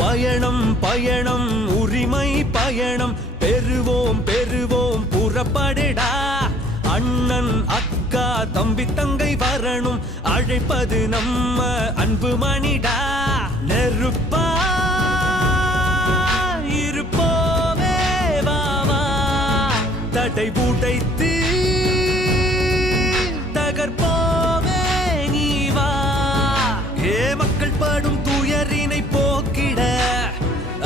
பயணம் பயணம் உரிமை பயணம் பெறுவோம் பெறுவோம் புறப்படடா. அண்ணன் அக்கா தம்பி தங்கை வரணும் அழைப்பது நம்ம அன்பு மணிடா. நெருப்பா இருப்போமே வாவா தடை உடைத்து தகர்ப்போமே நீ வா. ஏ மக்கள் படும் துயரினை போக்கிட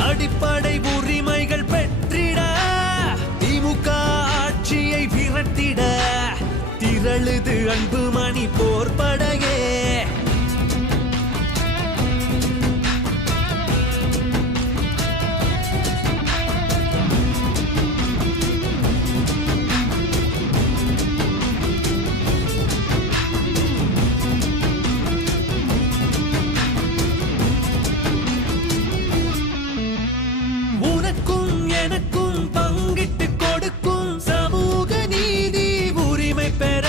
அடிப்படை உரிமைகள் பெற்றிட திமுக ஆட்சியை விரட்டிட திரளுது அன்பு மணி போர்படையே. உனக்கும் எனக்கும் பங்கிட்டு கொடுக்கும் சமூக நீதி உரிமை பெற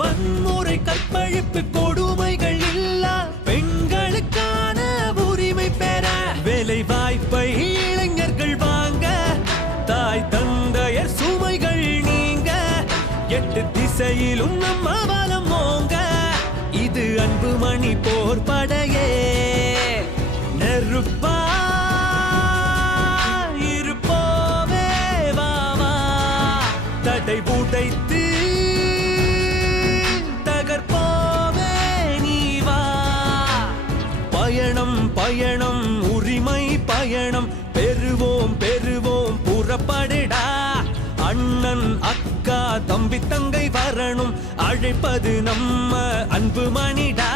வன்முறை கற்பழிப்பு கொடுமைகள் இல்லா பெண்களுக்கான உரிமை பெற வேலை வாய்ப்பை இளைஞர்கள் வாங்க தாய் தந்தையர் சுமைகள் நீங்க 8 திசையிலும் நம்ம பலம் ஓங்க. இது அன்பு மணி போர்படையே. நெருப்பா இருப்போமே வாவா தடை உடைத்து தகர்ப்போமே நீ வா. பயணம் பயணம் உரிமை பயணம் பெறுவோம் பெறுவோம் புறப்படடா. அண்ணன் அக்கா தம்பி தங்கை வரணும் அழைப்பது நம்ம அன்பு மணிடா.